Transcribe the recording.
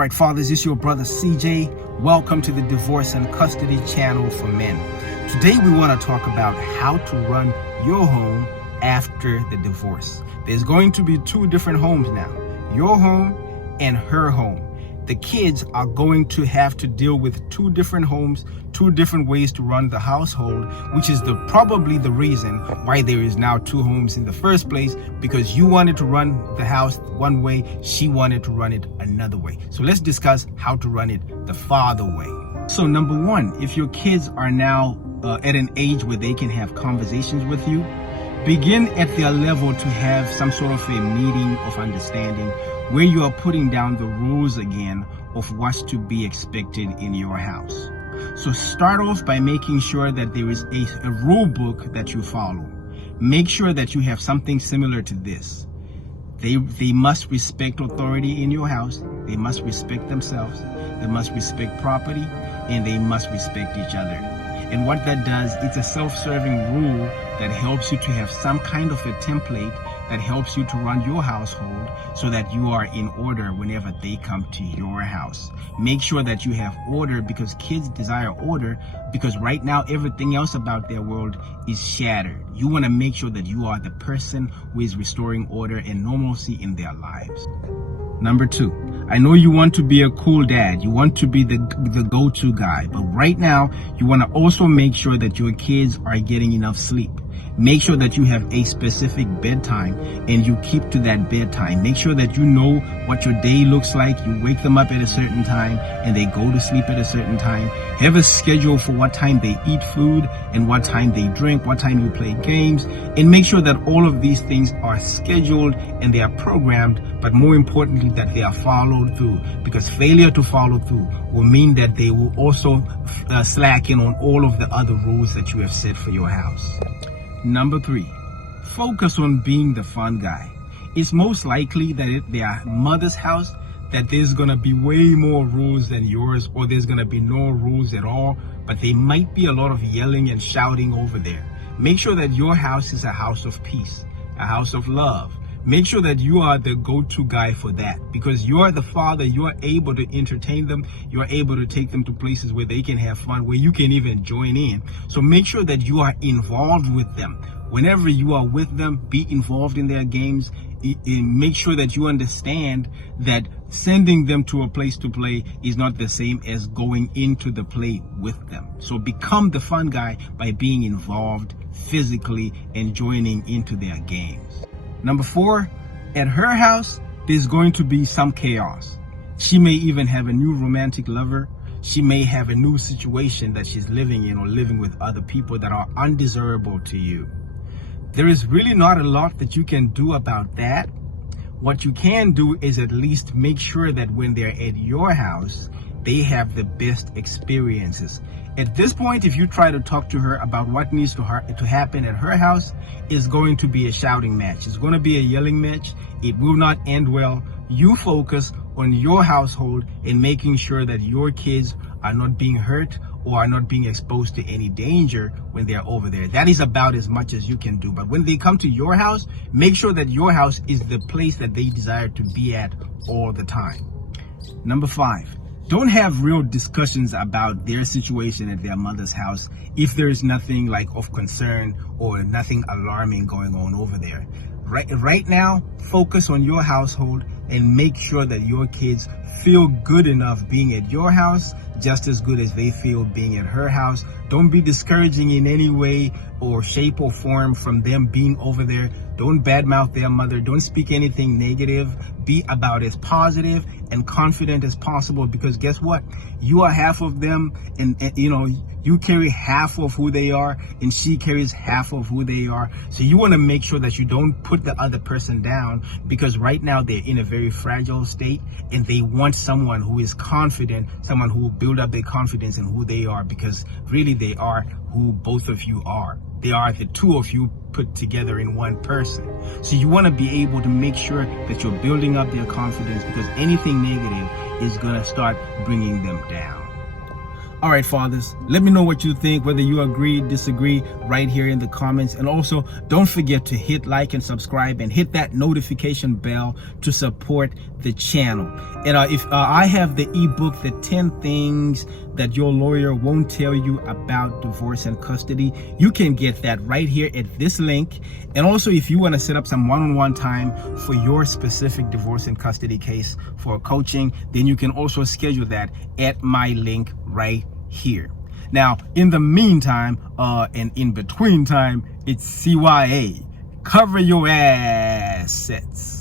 right, fathers, it's your brother CJ. Welcome to the Divorce and Custody channel for men. Today we want to talk about how to run your home after the divorce. There's going to be two different homes now, your home and her home. The kids are going to have to deal with two different homes, two different ways to run the household, which is probably the reason why there is now two homes in the first place, because you wanted to run the house one way, she wanted to run it another way. So let's discuss how to run it the father way. So number one, if your kids are now at an age where they can have conversations with you, begin at their level to have some sort of a meeting of understanding where you are putting down the rules again of what's to be expected in your house. So start off by making sure that there is a rule book that you follow. Make sure that you have something similar to this. They must respect authority in your house. They must respect themselves. They must respect property, and they must respect each other. And what that does, it's a self-serving rule that helps you to have some kind of a template that helps you to run your household so that you are in order whenever they come to your house. Make sure that you have order, because kids desire order, because right now everything else about their world is shattered. You want to make sure that you are the person who is restoring order and normalcy in their lives. Number two, I know you want to be a cool dad. You want to be the go-to guy. But right now, you want to also make sure that your kids are getting enough sleep. Make sure that you have a specific bedtime and you keep to that bedtime. Make sure that you know what your day looks like. You wake them up at a certain time and they go to sleep at a certain time. Have a schedule for what time they eat food and what time they drink, what time you play games, and make sure that all of these things are scheduled and they are programmed, but more importantly that they are followed through, because failure to follow through will mean that they will also slacken on all of the other rules that you have set for your house. Number three, focus on being the fun guy. It's most likely that at their mother's house that there's going to be way more rules than yours, or there's going to be no rules at all, but there might be a lot of yelling and shouting over there. Make sure that your house is a house of peace, a house of love. Make sure that you are the go-to guy for that, because you are the father. You are able to entertain them. You are able to take them to places where they can have fun, where you can even join in. So make sure that you are involved with them. Whenever you are with them, be involved in their games. And make sure that you understand that sending them to a place to play is not the same as going into the play with them. So become the fun guy by being involved physically and joining into their games. Number four, at her house, there's going to be some chaos. She may even have a new romantic lover. She may have a new situation that she's living in, or living with other people that are undesirable to you. There is really not a lot that you can do about that. What you can do is at least make sure that when they're at your house, they have the best experiences. At this point, if you try to talk to her about what needs to happen at her house, it's going to be a shouting match. It's going to be a yelling match. It will not end well. You focus on your household and making sure that your kids are not being hurt or are not being exposed to any danger when they're over there. That is about as much as you can do. But when they come to your house, make sure that your house is the place that they desire to be at all the time. Number five, don't have real discussions about their situation at their mother's house if there is nothing like of concern or nothing alarming going on over there. Right now, focus on your household and make sure that your kids feel good enough being at your house, just as good as they feel being at her house. Don't be discouraging in any way or shape or form from them being over there. Don't badmouth their mother. Don't speak anything negative. Be about as positive and confident as possible, because guess what? You are half of them, and you carry half of who they are, and she carries half of who they are. So you want to make sure that you don't put the other person down, because right now they're in a very fragile state and they want someone who is confident, someone who will build up their confidence in who they are, because really they are who both of you are. They are the two of you put together in one person. So you want to be able to make sure that you're building up their confidence, because anything negative is going to start bringing them down. All right, fathers, let me know what you think, whether you agree, disagree, right here in the comments. And also, don't forget to hit like and subscribe and hit that notification bell to support the channel. And if I have the ebook, The 10 Things That Your Lawyer Won't Tell You About Divorce and Custody, you can get that right here at this link. And also, if you want to set up some one-on-one time for your specific divorce and custody case for coaching, then you can also schedule that at my link right here. Now, in the meantime, and in between time, it's CYA. Cover your assets.